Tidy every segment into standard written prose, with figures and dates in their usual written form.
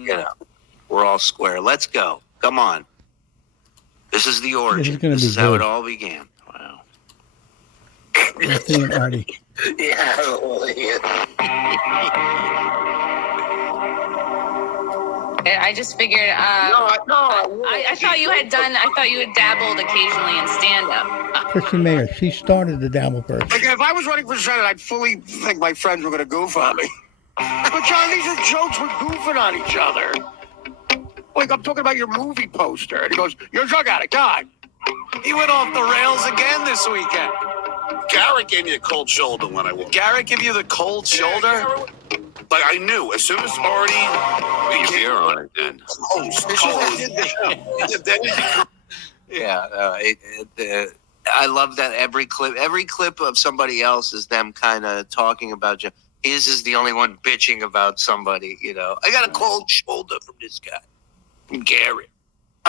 You know, we're all square. Let's go. Come on. This is the origin. This is how it all began. Wow. Anthony and Artie. Yeah. I just figured. I thought you had done. I thought you had dabbled occasionally in stand-up. Christy Mayer, she started the dabble first. Like, if I was running for Senate, I'd fully think my friends were going to goof on me. But, John, these are jokes. We're goofing on each other. Like, I'm talking about your movie poster. And he goes, you're a drug addict, God. He went off the rails again this weekend. Garrett gave me a cold shoulder when I walked. Garrett give you the cold shoulder? Like, I knew as soon as Artie became beer on it then. Yeah. I love that every clip of somebody else is them kind of talking about you. His is the only one bitching about somebody, you know. I got a cold shoulder from this guy. From Garrett.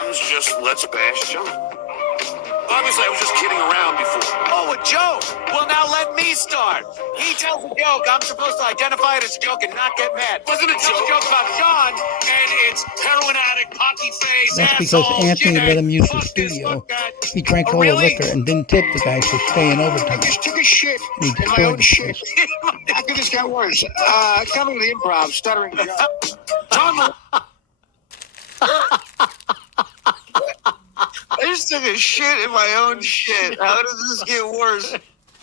It was just, let's bash John. Obviously, I was just kidding around before. Oh, a joke. Well, now let me start. He tells a joke. I'm supposed to identify it as a joke and not get mad. Wasn't a joke about John, and it's heroin addict, pocky face, That's because Anthony let him use the studio. He drank all the liquor and didn't tip the guy for staying overtime. I just took a shit He in my own destroyed shit. How could this get worse? Coming to the Improv, Stuttering. John, I just took a shit in my own shit. How does this get worse?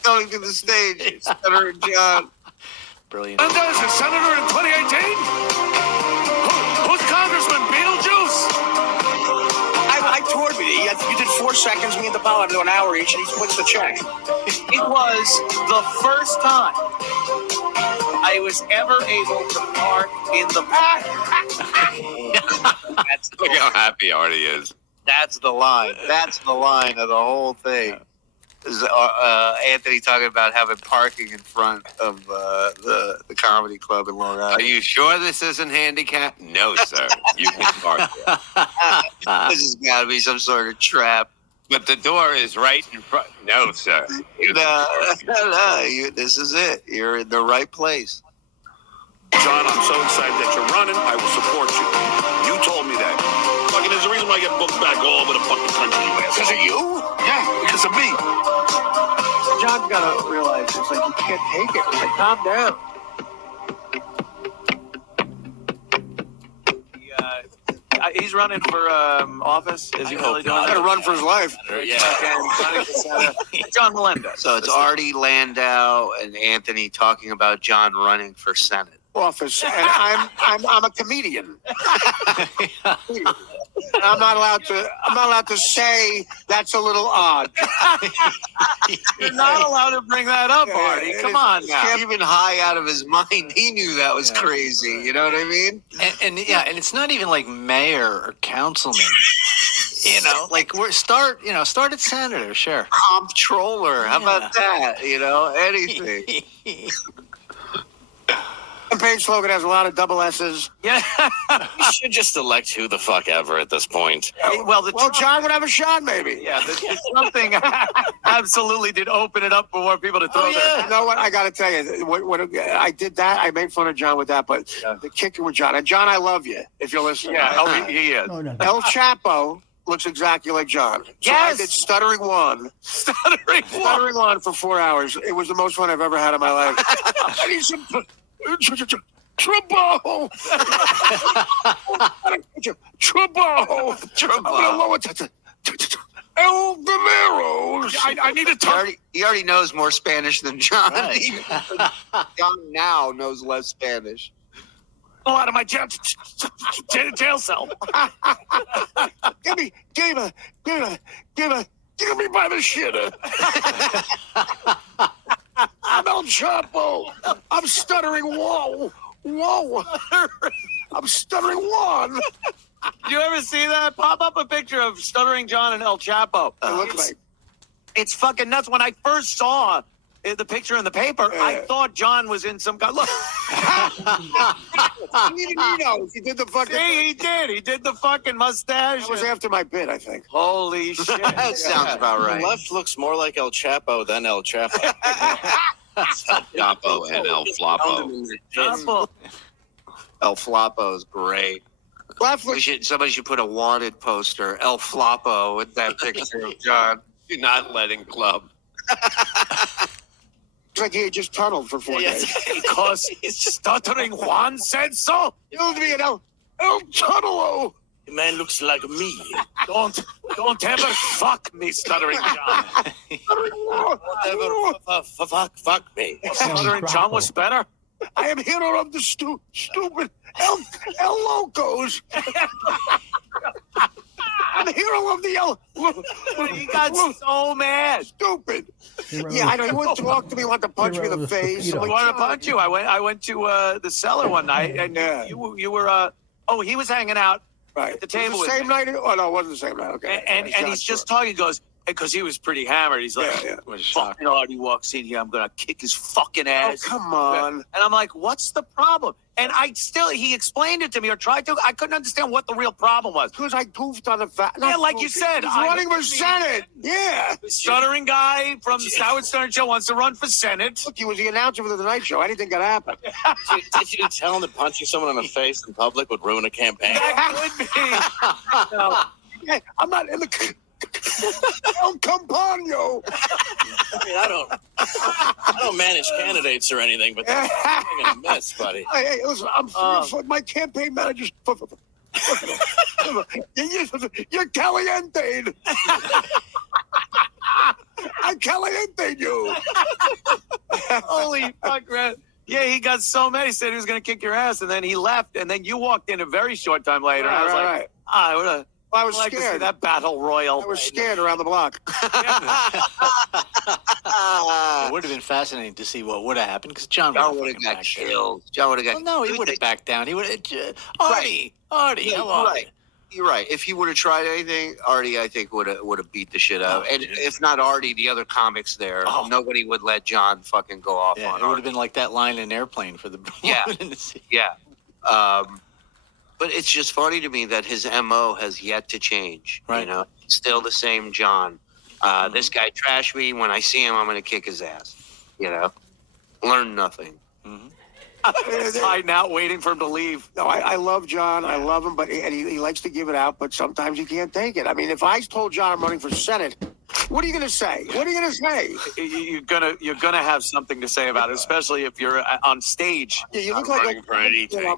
Going to the stage, Stuttering John. Brilliant. Menendez is senator in 2018? Who's Congressman? Beetlejuice? I toured with you. You did 4 seconds. Me and the Paul had to do an hour each, and he splits the check. It was the first time I was ever able to park in the Look how happy Artie is. That's the line. That's the line of the whole thing. Is Anthony talking about having parking in front of the comedy club in Long Island. Are you sure this isn't handicapped? No, sir. You can park there. This has got to be some sort of trap. But the door is right in front. No, sir. This is it. You're in the right place. John, I'm so excited that you're running. I will support you. You told me that. Fucking, there's a reason why I get booked back all over the fucking country, you ass. Because of you? Yeah, because of me. John's got to realize it's like you can't take it. Like, calm down. He's running for office. Is he really doing Got to run for his life. John Melendez. So it's Artie Landau and Anthony talking about John running for Senate. Office, and I'm a comedian. I'm not allowed to say that's a little odd. You're not allowed to bring that up, Artie. Come on now. Even high out of his mind, he knew that was crazy. You know what I mean? And it's not even like mayor or councilman. You know, like start at senator, sure. Comptroller, how about that? You know, anything. Campaign slogan has a lot of double S's. Yeah. You should just elect who the fuck ever at this point. Well, John would have a shot, maybe. Yeah, the Trump thing absolutely did open it up for more people to throw their... You know what? I got to tell you, when I did that, I made fun of John with that, but the kicker with John, and John, I love you, if you're listening. Yeah, he is. No. El Chapo looks exactly like John. So Yes. I did Stuttering 1. Stuttering Stuttering 1 for 4 hours. It was the most fun I've ever had in my life. I need some... Trouble! Trouble! I'm gonna lower it to El Dineros. I need to talk. He already knows more Spanish than John. Right. John now knows less Spanish. Go out of my jail cell. Give me by the shitter. I'm El Chapo. I'm Stuttering. Whoa. I'm Stuttering 1. You ever see that? Pop up a picture of Stuttering John and El Chapo. It looks like. It's fucking nuts. When I first saw the picture in the paper, I thought John was in some kind. Look. Even he knows. He did the fucking. See, he did. He did the fucking mustache. That was after my bit, I think. Holy shit. That sounds about right. The left looks more like El Chapo than El Chapo. El Chapo and El Floppo. Chapo. El Floppo is great. Somebody should put a wanted poster, El Floppo, with that picture of John. Do not let in club. It's like he just tunneled for 4 days. Because Stuttering Juan said so. You'll be an El Tunnelo. The man looks like me. Don't ever fuck me, Stuttering John. Fuck me. Stuttering John was better. I am hero of the stupid El Locos. I'm the hero of the He got so mad. Stupid. Yeah, I know. He wouldn't talk to me. He wanted to punch me in the face. I want to punch you. I went to the cellar one night, and you were. He was hanging out at the table. The same night? Oh no, it wasn't the same night. Okay. And he's just talking. He goes, because he was pretty hammered. He's like, fucking Artie walks in here, I'm gonna kick his fucking ass. Oh, come on. And I'm like, what's the problem? And he explained it to me or tried to. I couldn't understand what the real problem was. Because I goofed on the fact. Yeah, like you said. He's running for Senate. Yeah. The stuttering guy from the Howard Stern Show wants to run for Senate. Look, he was the announcer for the Tonight Show. Anything could happen. Did you tell him that punching someone in the face in public would ruin a campaign? That could be. No. Hey, I'm not in the... El Campano. I mean, I don't manage candidates or anything, but that's a mess, buddy. Hey, listen, my campaign manager's... You're caliente. I'm caliente, you. Holy fuck, man. Yeah, he got so mad. He said he was going to kick your ass, and then he left, and then you walked in a very short time later. And I was like, I would have... I was like scared. To see that battle royal. I was scared around the block. It would have been fascinating to see what would have happened because John would have got killed. John would have got. Well, no, he would have backed down. He would have. Artie, come on. Right. You're right. If he would have tried anything, Artie, I think would have beat the shit out. And if not Artie, the other comics there, nobody would let John fucking go off on. It would have been like that line in Airplane for the. Yeah. But it's just funny to me that his MO has yet to change. Right. You know, still the same John. This guy trashed me. When I see him, I'm going to kick his ass. You know, learn nothing. Hiding out, waiting for him to leave. No, I love John. I love him, but he likes to give it out. But sometimes he can't take it. I mean, if I told John I'm running for Senate, what are you going to say? What are you going to say? You're gonna have something to say about it, especially if you're on stage. Yeah, you look like running for anything.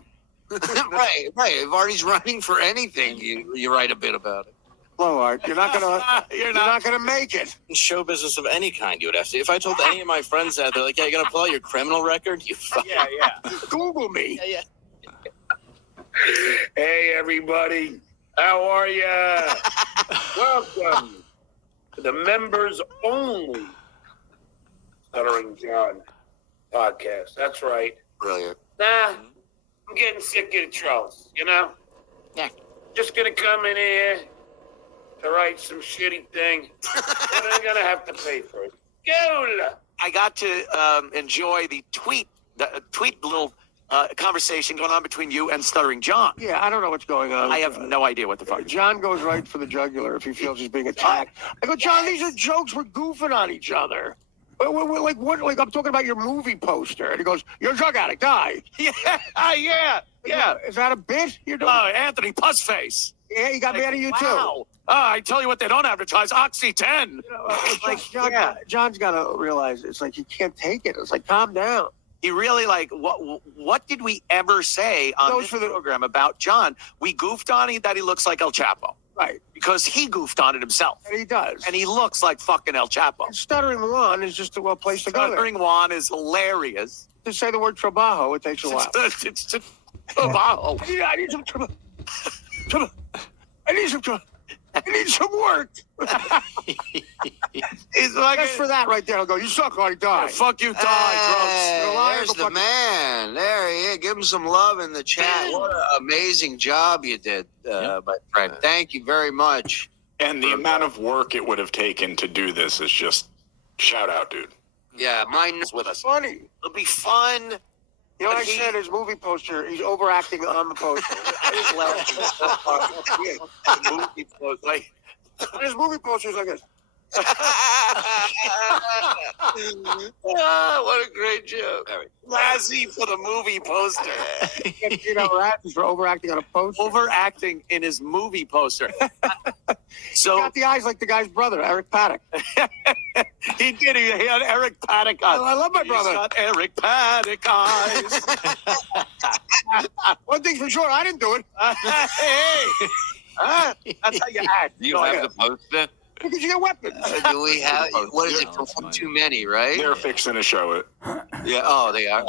Right. If Artie's running for anything, you write a bit about it. Hello, Art. You're not gonna. you're not gonna make it. In show business of any kind, you would have to. If I told any of my friends that, they're like, "Yeah, you're gonna pull out your criminal record." You Yeah. Google me. Yeah. Hey, everybody. How are ya? Welcome to the members only Stuttering John podcast. That's right. Brilliant. Nah, I'm getting sick of the trolls, you know? Yeah. Just gonna come in here to write some shitty thing, and I'm gonna have to pay for it. Go! I got to enjoy the tweet little conversation going on between you and Stuttering John. Yeah, I don't know what's going on. I have no idea what the fuck. John goes right for the jugular if he feels he's being attacked. I go, John, these are jokes. We're goofing on each other. We're like, what? Like, I'm talking about your movie poster. And he goes, you're a drug addict, die. Yeah. Is that a bit you're doing? Oh, Anthony Pussface. Yeah, he got mad at you, wow. I tell you what, they don't advertise Oxy 10. John's got to realize it's like he can't take it. It's like, calm down. He really what did we ever say on this program about John? We goofed on it that he looks like El Chapo. Right. Because he goofed on it himself. And he does. And he looks like fucking El Chapo. And Stuttering Juan is just a place to go. Stuttering Juan is hilarious. To say the word trabajo, it takes a while. It's trabajo. I need some trabajo. I need some work. He's like, just for that right there, I'll go, you suck, Artie, die. Fuck you, die, There's the man. There he is. Give him some love in the chat. What an amazing job you did, my friend. Thank you very much. And the amount of work it would have taken to do this is just shout out, dude. Yeah, mine is with us. Funny. It'll be fun. You know what I said? His movie poster, he's overacting on the poster. I just love His movie poster is like this. What a great joke. Razzie for the movie poster. You know, Razzies for overacting on a poster. Overacting in his movie poster. He So got the eyes like the guy's brother, Eric Paddock. he did. He had Eric Paddock eyes. I love my brother. He's got Eric Paddock eyes. One thing's for sure, I didn't do it. Hey, that's how you act. You have the poster? Because you get weapons. Do we have, what is it, for one too many, right? They're fixing to show it. Yeah, oh, they are.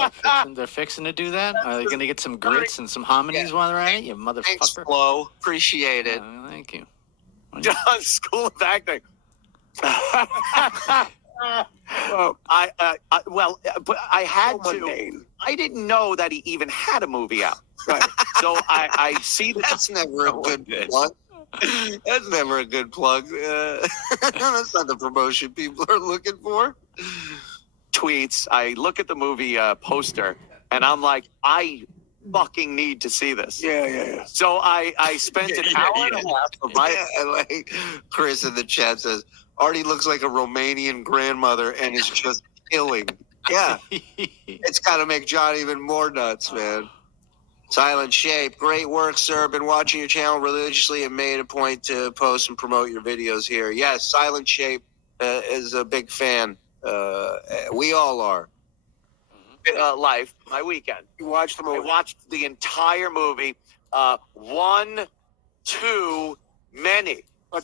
They're fixing to do that? Are they going to get some grits and some hominies while they're at it, you Thanks, motherfucker? Flo. Appreciate it. Thank you. John's School of Acting. Well, but I had so to. mundane. I didn't know that he even had a movie out. Right. So I see that. That's never a good plug. That's never a good plug. That's not the promotion people are looking for. Tweets. I look at the movie poster, and I'm like, I fucking need to see this. Yeah. So I spent an hour and a half of my. I like Chris in the chat says, Artie looks like a Romanian grandmother and is just killing. Yeah. It's got to make John even more nuts, man. Silent Shape, great work, sir. Been watching your channel religiously and made a point to post and promote your videos here. Yes, Silent Shape is a big fan. We all are. Life, my weekend. You watched the I movie. watched the entire movie. One too many.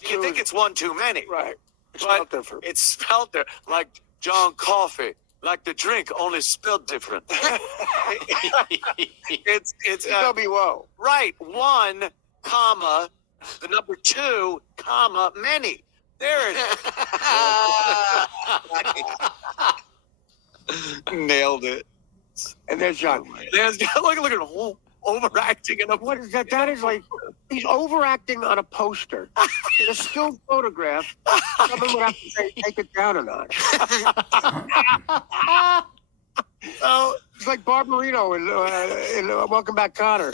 You think it's one too many. Right. It's But not different. it's spelled there like John Coffee, like the drink, only spelled different. it's WO. right. One, comma, the number two, comma, many. There it is. Nailed it. And there's John. There's look at him overacting in a What is that? That is like, he's overacting on a poster. In a still photograph, someone would have to say, take it down a notch. Oh, It's like Barbarino in Welcome Back, Connor.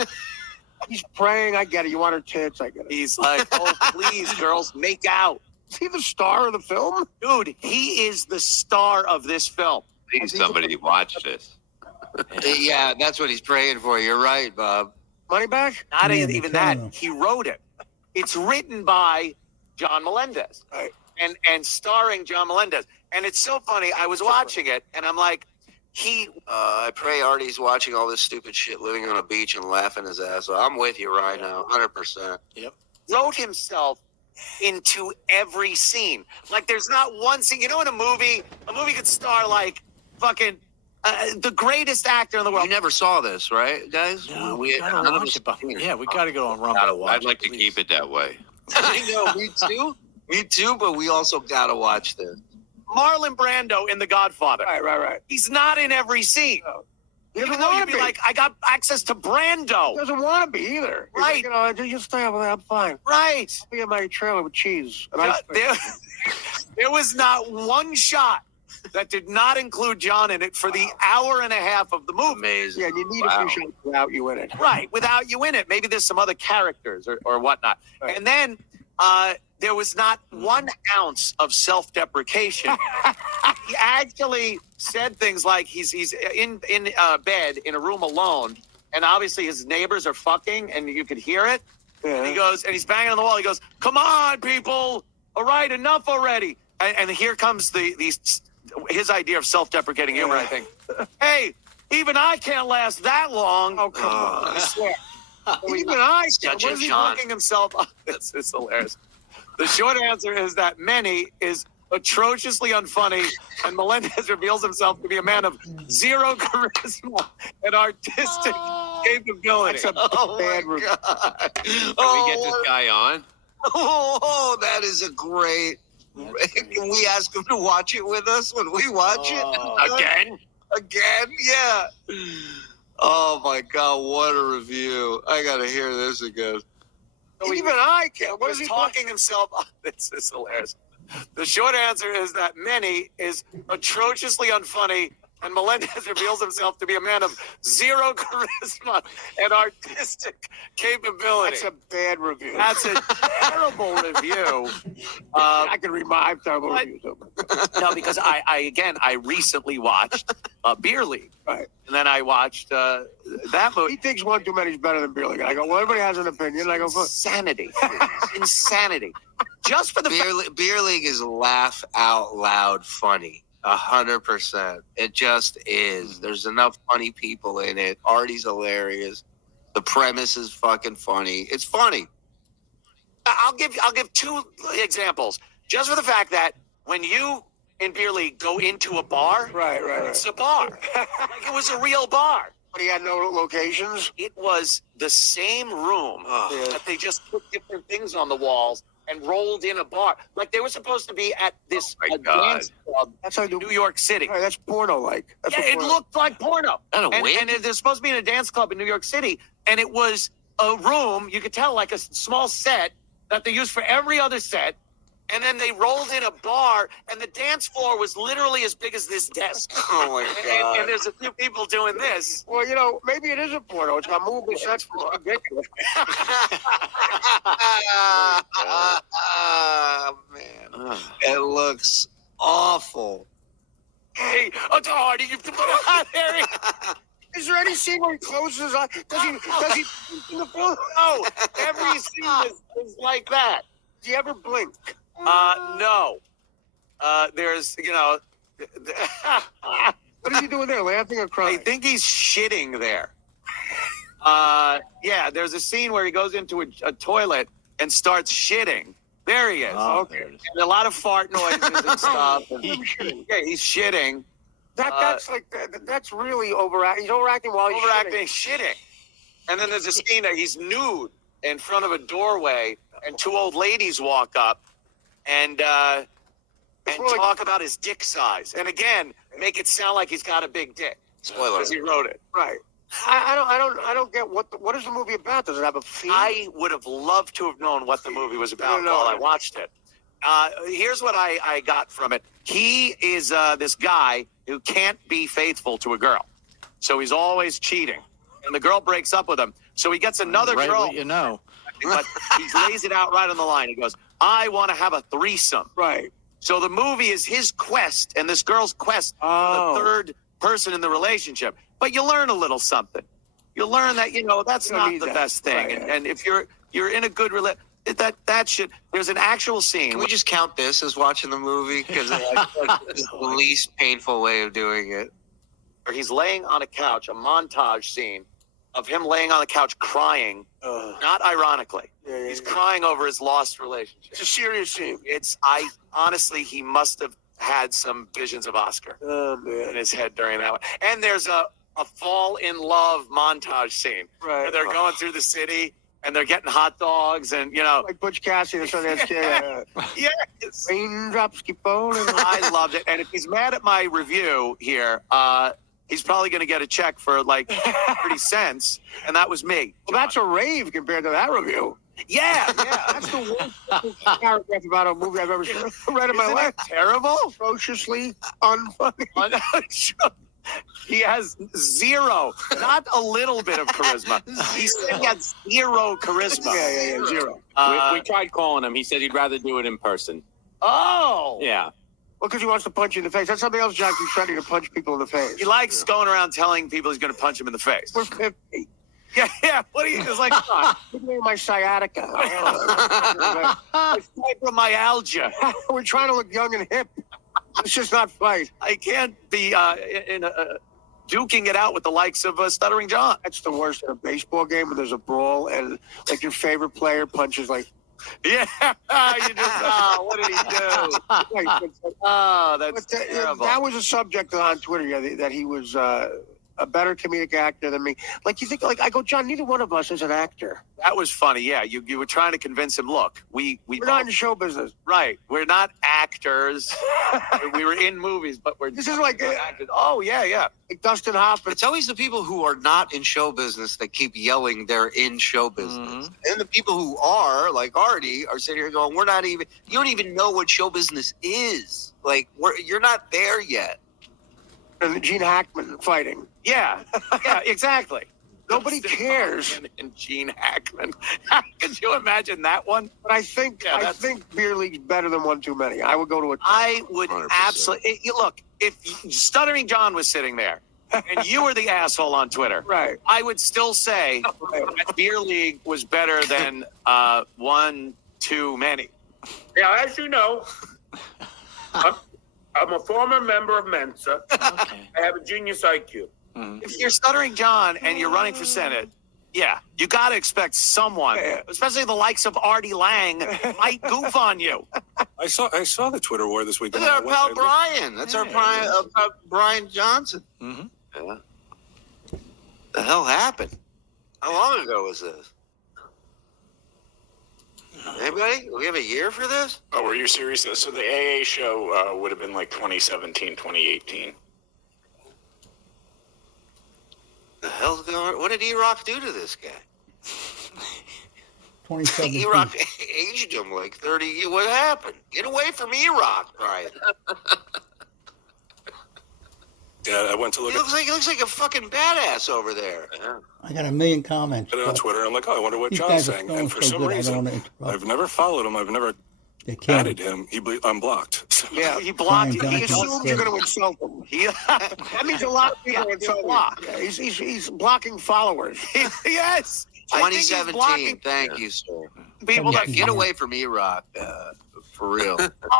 He's praying. I get it. You want her tits. I get it. he's like, oh please, girls, make out. Is he the star of the film? Dude, he is the star of this film. Please, somebody watch this. Yeah, that's what he's praying for. You're right, Bob. Money back? Not Yeah, even the that. camera. He wrote it. It's written by John Melendez, Right. and starring John Melendez. And it's so funny. I was watching it, and I'm like, I pray Artie's watching all this stupid shit, living on a beach and laughing his ass off. I'm with you right now, 100%. wrote himself into every scene. Like, there's not one scene. You know, in a movie could star like fucking the greatest actor in the world. You never saw this, right, guys? No, we gotta watch it. Yeah, we gotta go on Rumble to watch I'd like to please. keep it that way. I know, me too. Me too, but we also got to watch this. Marlon Brando in The Godfather. Right. He's not in every scene. He Even doesn't though want you'd to be be. like, I got access to He Brando. doesn't want to be either. He's Right. like, you know, just stay over there. I'm fine. Right. I'll be in my trailer with cheese. And ice cream. There was not one shot that did not include John in it for the hour and a half of the movie. Amazing. Yeah, you need Wow. a few shots without you in it. Right, without you in it. Maybe there's some other characters or whatnot. Right. And then there was not 1 ounce of self-deprecation. He actually said things like he's in bed in a room alone, and obviously his neighbors are fucking, and you could hear it. Yeah. And he goes, and he's banging on the wall. He goes, "Come on, people! All right, enough already!" And here comes his idea of self-deprecating humor. I think, hey, even I can't last that long. Oh, come on. I swear. Even I can. What is he working himself up? It's hilarious. The short answer is that Many is atrociously unfunny, and Melendez reveals himself to be a man of zero charisma and artistic capability. That's a bad review. Can we get this guy on? Oh, that is a great. Can we ask him to watch it with us when we watch it? Again? Again? Yeah. Oh my God, what a review. I got to hear this again. Even I can. What What is is he he talking himself up? This is hilarious. The short answer is that Many is atrociously unfunny And Melendez reveals himself to be a man of zero charisma and artistic capability. That's a bad review. That's a terrible review. I can read my terrible reviews. No, because I recently watched Beer League. Right. And then I watched that movie. He thinks One Too Many is better than Beer League. I go, well, everybody has an opinion. And I go, insanity. Insanity. Just for the Beer League is laugh out loud funny. 100%. It just is. There's enough funny people in it. Artie's hilarious. The premise is fucking funny. It's funny. I'll give 2 examples. Just for the fact that when you in Beer League go into a bar, right. It's a bar. Like it was a real bar. But he had no locations? It was the same room that they just put different things on the walls and rolled in a bar. Like they were supposed to be at this dance club in New York City. Right, that's porno-like. Yeah, it looked like porno. And they're supposed to be in a dance club in New York City, and it was a room, you could tell, like a small set that they used for every other set, and then they rolled in a bar, and the dance floor was literally as big as this desk. Oh, my God. And there's a few people doing this. Well, you know, maybe it is a porno. It's got movable sets. It's ridiculous. Oh, man. It looks awful. Hey, Artie, you put it out there. Is there any scene where he closes his eyes? Does he in the film? No, every scene is like that. Does he ever blink? No. There's, What is he doing there, laughing or crying? I think he's shitting there. Yeah, there's a scene where he goes into a toilet and starts shitting. There he is. Oh, Okay. And a lot of fart noises and stuff. And he's shitting. That's really overacting. He's overacting while he's shitting. And then there's a scene that he's nude in front of a doorway, and 2 old ladies walk up and talk about his dick size. And again, make it sound like he's got a big dick. Spoiler. Because he wrote it. Right. I don't get what is the movie about? Does it have a theme? I would have loved to have known what the movie was about while I watched it. Here's what I got from it. He is this guy who can't be faithful to a girl. So he's always cheating. And the girl breaks up with him. So he gets another right, girl. what you know. But he lays it out right on the line. He goes, I want to have a threesome. Right. So the movie is his quest and this girl's quest for the third person in the relationship. But you learn a little something. You learn that, that's not the best thing. Right. And if you're in a good relationship, that should, there's an actual scene. Can we just count this as watching the movie? Because it's the least painful way of doing it. Where he's laying on a couch, a montage scene of him laying on the couch crying, not ironically. Yeah, he's crying over his lost relationship. It's a serious scene. Honestly, he must have had some visions of Oscar in his head during that one. And there's a fall in love montage scene where they're going through the city and they're getting hot dogs and, like Butch Cassidy, the Sundance Kid. Yes. Raindrops keep falling. I loved it. And if he's mad at my review here, he's probably going to get a check for like 30 cents. And that was me. Well, that's a rave compared to that review. Yeah. That's the worst paragraph about a movie I've ever read in my Isn't life. it terrible? Atrociously unfunny. He has zero, not a little bit of charisma. He said he had zero charisma. Yeah, zero. We tried calling him. He said he'd rather do it in person. Oh. Yeah. Well, because he wants to punch you in the face. That's something else John keeps trying to punch people in the face. He likes going around telling people he's going to punch him in the face. We're 50. Yeah. What are you? It's like, Give me my sciatica. Fibromyalgia. We're trying to look young and hip. It's just not fight. I can't be duking it out with the likes of Stuttering John. That's the worst in a baseball game when there's a brawl and like your favorite player punches like. Yeah, you just what did he do? That's terrible. That was a subject on Twitter that he was a better comedic actor than me. Like you think, like I go, John, neither one of us is an actor. That was funny. Yeah, you were trying to convince him. Look, we're not in show business, right? We're not actors. We were in movies, but this is like actors. Oh yeah. Like Dustin Hoffman. It's always the people who are not in show business that keep yelling they're in show business. Mm-hmm. And the people who are, like Artie, are sitting here going, you don't even know what show business is. Like, you're not there yet. and Gene Hackman fighting. Yeah, exactly. Nobody cares. And Gene Hackman. Could you imagine that one? But I think beer league's better than one too many. I would go to a. I would 100%. absolutely look if Stuttering John was sitting there and you were the asshole on Twitter. Right. I would still say that beer league was better than one too many. Yeah, as you know, I'm a former member of Mensa. Okay. I have a genius IQ. If you're Stuttering John and you're running for Senate, yeah, you got to expect someone, especially the likes of Artie Lang, might goof on you. I saw the Twitter war this weekend. Look at our pal Brian. That's our Brian Johnson. Mhm. Yeah. The hell happened? How long ago was this? Anybody? We have a year for this? Oh, were you serious? So the AA show would have been like 2017, 2018. The hell's going on? What did E-Rock do to this guy? 2017. E-Rock aged him like 30 years. What happened? Get away from E-Rock, Brian. Yeah, I went to look He looks like a fucking badass over there. I got a million comments. at it on but Twitter. I'm like, oh, I wonder what these John's guys are saying. so And for so some good, I don't reason, want to interrupt. I've never followed him. I've never They can't. added him. He unblocked. So- Yeah, He blocked you. Brian he He Johnson. assumes you're going to insult him. That means a lot of people insult him. Yeah, he's blocking followers. Yes. I think he's 2017. blocking Thank you, sir. people that Get away from E-Rock, for real.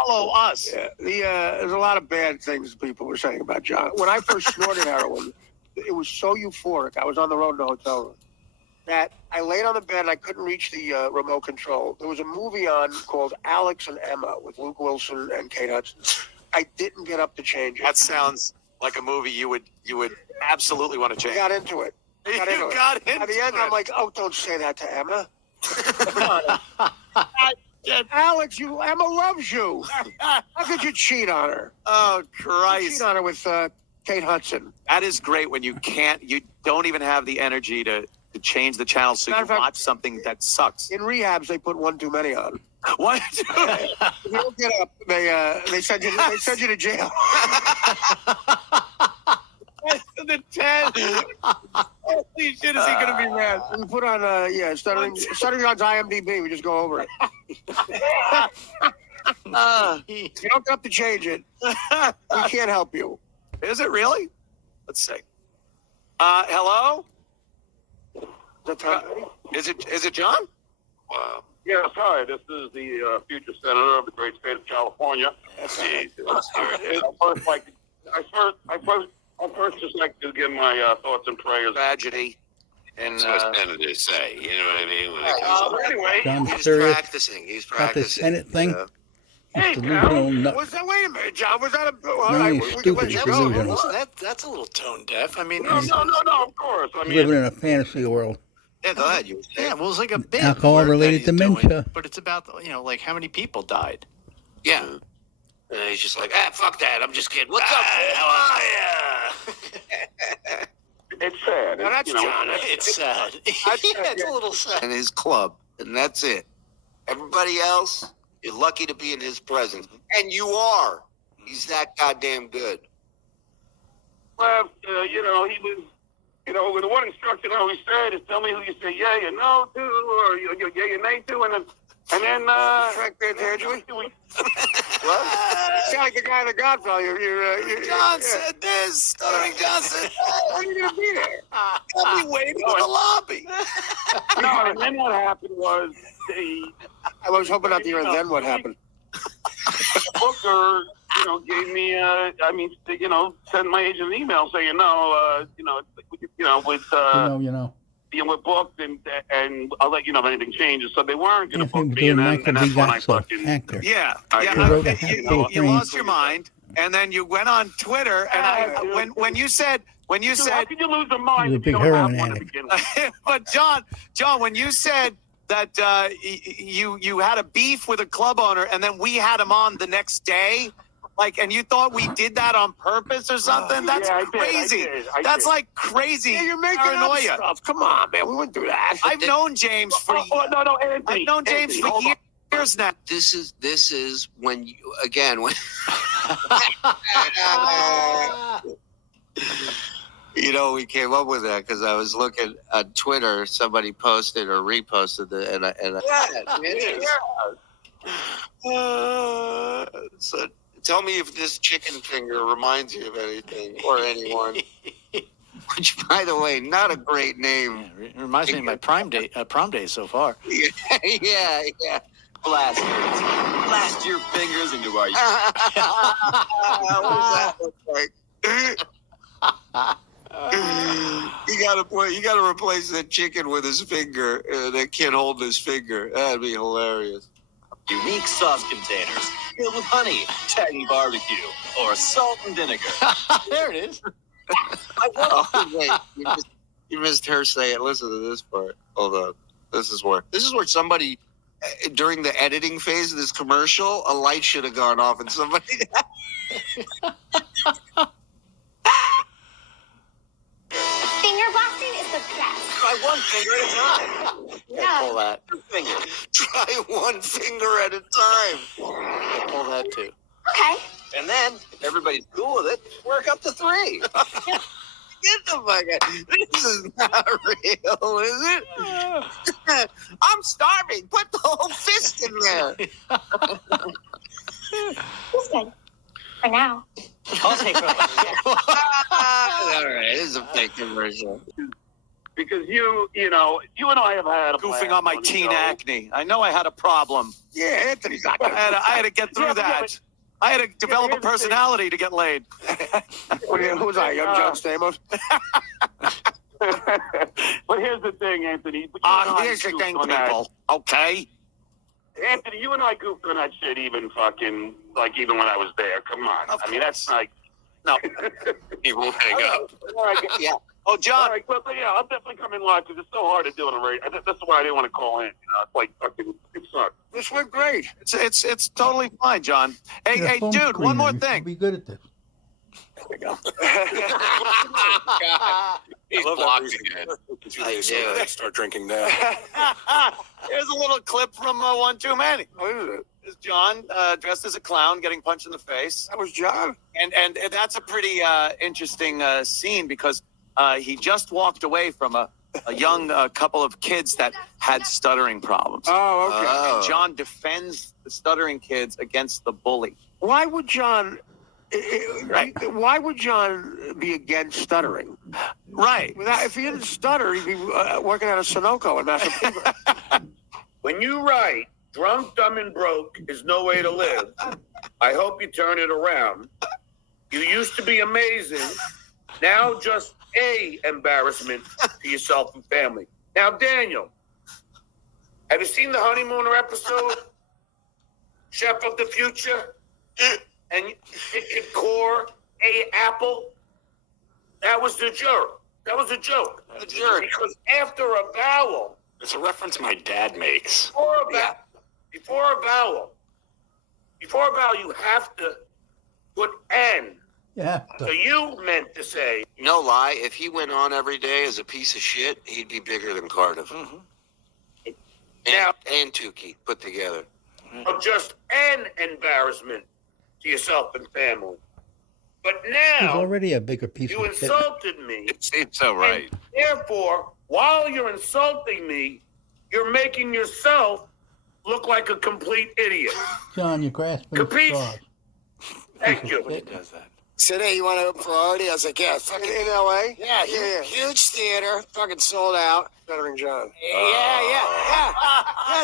follow us. Yeah, there's a lot of bad things people were saying about John. When I first snorted heroin, it was so euphoric. I was on the road in a hotel room that I laid on the bed and I couldn't reach the remote control. There was a movie on called Alex and Emma with Luke Wilson and Kate Hudson. I didn't get up to change it. That sounds like a movie you would absolutely want to I change. got into it. You got into At the end, it. I'm like, oh, don't say that to Emma. Alex, Emma loves you. How could you cheat on her? Oh Cheat Christ! on her with Kate Hudson. That is great when you don't even have the energy to change the channel so Matter you of fact- watch something that sucks. In rehabs, they put one too many on. What? If you don't get up, they send you to jail. The 10. Holy shit, is he going to be mad? We put on Stuttering John's IMDb. We just go over it. You don't have to change it. We can't help you. Is it really? Let's see. Hello? Is that Tom Petty? Is it John? Wow. Yes, hi. This is the future senator of the great state of California. I'd first just like to give my thoughts and prayers. Tragedy. And That's what senators say. You know what I mean? When it comes Anyway, John He's Sturridge practicing. He's got this practicing. Senate thing. you know. Hey, Delusional nut. Wait a minute, John. Was that a? All No, right, he's we can stupid. let you He's go. delusional. That's a little tone deaf. I mean, no, of course. I mean, Living in a fantasy world. Yeah, go ahead. You were saying. yeah, well, it's like a bit. Alcohol-related dementia. But it's about like how many people died. Yeah. And he's just like, fuck that. I'm just kidding. What's up? How are ya? it's sad. Now, that's John. It's sad. Yeah, it's a little sad. And his club, and that's it. Everybody else, you're lucky to be in his presence, and you are. He's that goddamn good. Well, he was, with the one instruction I always said is tell me who you say yeah or no to, or you yeah or nay to, and then Frank Bantangi? What? You sound like the guy in The Godfather. You're John said this. Stuttering Johnson. How are you going to be there? I'll be waiting in the lobby. no, and then what happened was I was hoping not to hear then what happened. Booker, gave me, sent my agent an email saying no, with booked and I'll let you know if anything changes. So they weren't going to book me, and that's when I fucking actor. Yeah. He wrote a Happy You lost your mind, and then you went on Twitter, and when you said. how could you lose a mind He was a if you big don't heroin have one to addict. begin with? But John, when you said that you had a beef with a club owner, and then we had him on the next day, and you thought we did that on purpose or something? That's Yeah, I did, crazy. I That's did. like crazy Yeah, you're making paranoia. up stuff. Come on, man. We wouldn't do that. I've known James for No, Anthony. I've known James for hold on. years now. This is when you again when You know, we came up with that because I was looking on Twitter. Somebody posted or reposted it, and I so tell me if this chicken finger reminds you of anything or anyone. Which, by the way, not a great name. Yeah, it reminds me of my prom day so far. Yeah. Blast your fingers into our. What does that look like? You gotta replace that chicken with his finger. That kid holding his finger. That'd be hilarious. Unique sauce containers filled with honey, tangy barbecue, or salt and vinegar. There it is. Wait, you missed her say it. Listen to this part. Hold on. This is where somebody during the editing phase of this commercial, a light should have gone off and somebody. Finger blasting is the best. Try one finger at a time. Yeah. Pull that. Finger. Try one finger at a time. Pull that too. Okay. And then, if everybody's cool with it, work up to 3. Get the fuck out. This is not real, is it? I'm starving. Put the whole fist in there. It's good. For now. I'll take it. All right, this is a fake commercial. Because you know, you and I have had a Goofing blast on my the teen show. acne. I know I had a problem. Yeah, Anthony's not I gonna. had to get through Yeah, but- that. I had to develop a here's the thing. personality to get laid. Who's I? Young John Stamos? But here's the thing, Anthony. You and I Here's the goofed thing, on that. people. Okay? Anthony, you and I goofed on that shit even when I was there. Come on. Of I mean, that's like. No. He won't hang up. All right, Yeah. Oh, all John. right, but yeah, I'll definitely come in live because it's so hard to do on a radio. That's why I didn't want to call in. You know, it's like fucking. It sucks. This went great. It's totally fine, John. Hey, Yeah, hey, phone dude, one more screener. You thing. should be good at this. There we go. He's blocked again. I do. Start drinking that. Here's a little clip from One Too Many. What is it? Is John dressed as a clown getting punched in the face? That was John. And that's a pretty interesting scene because he just walked away from a young couple of kids that had stuttering problems. Oh, okay. And John defends the stuttering kids against the bully. Why would John? Why would John be against stuttering? Right. If he didn't stutter, he'd be working at a Sunoco in Massachusetts. When you write, drunk, dumb, and broke is no way to live, I hope you turn it around. You used to be amazing. Now just a embarrassment to yourself and family. Now, Daniel, have you seen the Honeymooner episode? Chef of the Future? And it core a apple? That was the joke. That was a joke. A jerk. Because after a vowel, It's a reference my dad makes. before a vowel, you have to put N. Yeah. So you meant to say, No lie, if he went on every day as a piece of shit, he'd be bigger than Cardiff. Mm-hmm. And Tukey put together. just an embarrassment to yourself and family. But He's now already a bigger piece you of shit. insulted me. It seems so right. And therefore, while you're insulting me, you're making yourself look like a complete idiot. John, you're grasping at Capiche? straws. Thank you. He does that. Said, hey, you want to open for Artie? I was like, yeah, fucking. In L.A.? Yeah, Yeah. huge theater, fucking sold out. Stuttering John. Yeah.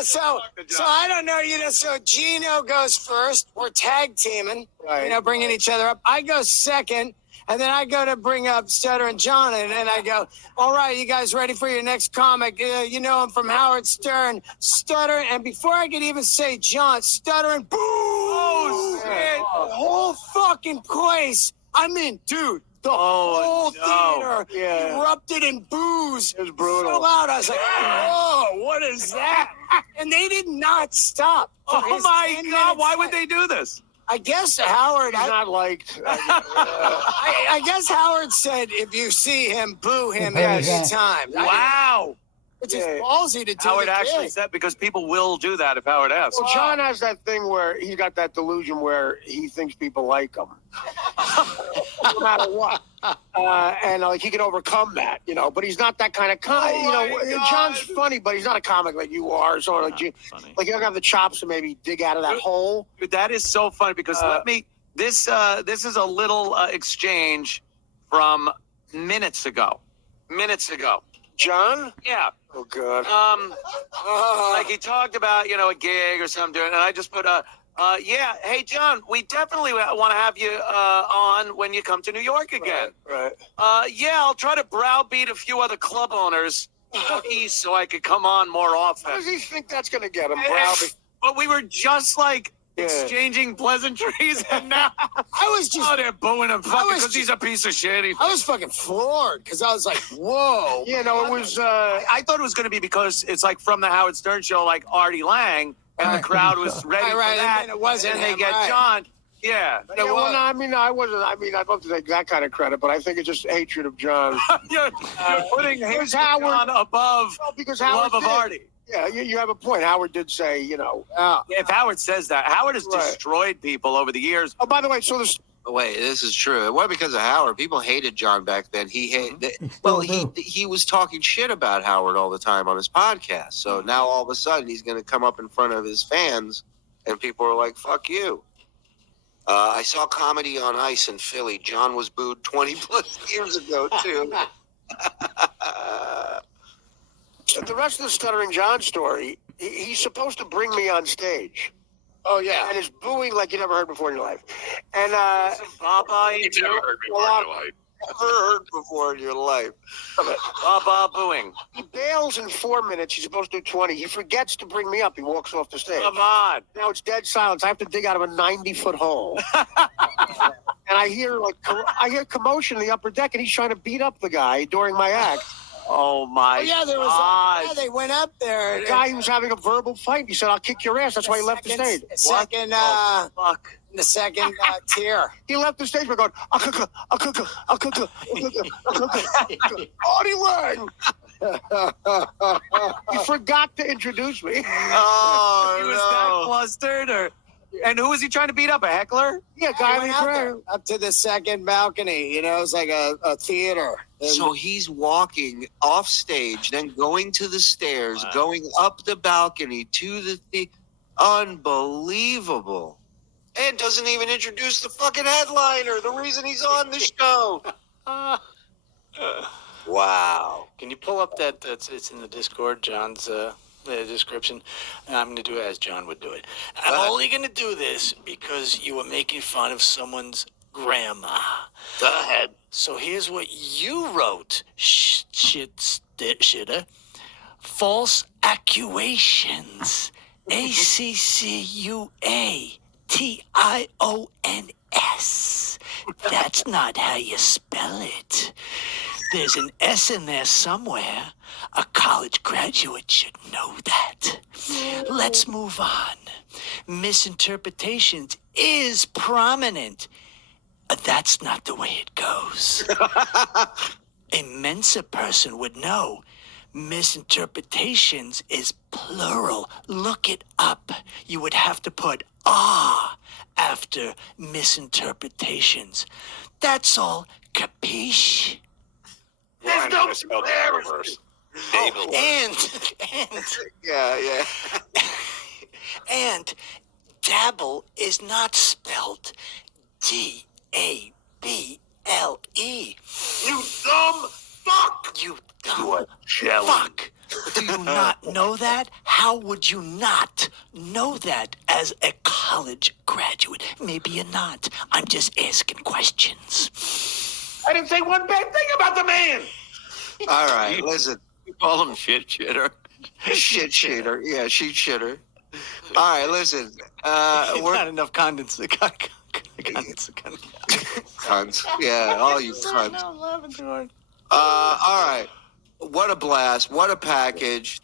So I don't know, so Gino goes first. We're tag teaming, Right. bringing each other up. I go second, and then I go to bring up Stuttering John, and then I go, all right, you guys ready for your next comic? You know him from Howard Stern. Stuttering, and before I could even say John, Stuttering, boom! Oh, shit. The whole fucking place. I mean, dude, the whole theater erupted in boos. It was brutal. So loud. I was like, whoa, what is that? And they did not stop. Oh, His my 10 God. Why minutes would they do this? I guess Howard. He's not liked. I guess Howard said if you see him, boo him Yeah, every yeah. time. Wow. It's just ballsy to do Howard the actually gig. said, because people will do that if Howard asks. Well, John has that thing where he's got that delusion where he thinks people like him, no matter what, and like he can overcome that, you know. But he's not that kind of John's funny, but he's not a comic like you are. So like you don't have the chops to maybe dig out of that hole. Dude, that is so funny because this is a little exchange from minutes ago. John? Yeah. Oh God. Like he talked about, a gig or something, and I just put yeah, hey John, we definitely want to have you on when you come to New York again. Right. Yeah, I'll try to browbeat a few other club owners out east so I could come on more often. What does he think that's going to get him, browbeat? But we were just like exchanging pleasantries, and now they're booing him because he's a piece of shit. I was fucking floored because I was like, whoa. Yeah, no, it was. I thought it was going to be because it's like from the Howard Stern show, like Artie Lang, and the crowd was ready for that. And it wasn't and they him, get right. John. Yeah. Well, no, I mean, I wasn't. I mean, I'd love to take that kind of credit, but I think it's just hatred of John. you're putting John above because love of Artie. Yeah, you have a point. Howard did say, if Howard says that, Howard has destroyed people over the years. Oh, by the way, so this. Wait, this is true. It wasn't because of Howard. People hated John back then. He was talking shit about Howard all the time on his podcast. So now all of a sudden he's going to come up in front of his fans, and people are like, "Fuck you." I saw Comedy on Ice in Philly. John was booed 20 plus years ago too. The rest of the Stuttering John story, he's supposed to bring me on stage. Oh, yeah. And is booing like you never heard before in your life. And, Baba, You never heard before in your life. Never heard before in your life. Baba booing. He bails in 4 minutes. He's supposed to do 20. He forgets to bring me up. He walks off the stage. Come on. Now it's dead silence. I have to dig out of a 90-foot hole. And I hear commotion in the upper deck, and he's trying to beat up the guy during my act. Oh my! Oh, yeah, there was. God. Yeah, they went up there. The guy who was having a verbal fight. He said, "I'll kick your ass." That's why he left the stage. Second, fuck. The second tier. He left the stage by going, "I'll cook her." Artie Lang. He forgot to introduce me. Oh, he was that flustered, and who was he trying to beat up? A heckler? Yeah, guy in the out crowd. there, up to the second balcony. It's like a theater. So he's walking off stage, then going to the stairs, going up the balcony to the unbelievable. And doesn't even introduce the fucking headliner, the reason he's on the show. Wow. Can you pull up that? It's in the Discord, John's description. And I'm going to do it as John would do it. I'm only going to do this because you were making fun of someone's grandma. Go ahead. So here's what you wrote, shitter. False accusations. ACCUATIONS. That's not how you spell it. There's an S in there somewhere. A college graduate should know that. Let's move on. Misinterpretations is prominent. That's not the way it goes. A Mensa person would know. Misinterpretations is plural. Look it up. You would have to put after misinterpretations. That's all. Capiche? There's no spelled that reverse. And Yeah. and dabble is not spelled DABLE. You dumb fuck! You dumb fuck. Do you not know that? How would you not know that as a college graduate? Maybe you're not. I'm just asking questions. I didn't say one bad thing about the man. All right, listen. You call him shit shitter. Shit shitter. Yeah, sheet shitter. All right, listen. We're Not enough condensate. cunts. Yeah, all you cunts. All right. What a blast. What a package.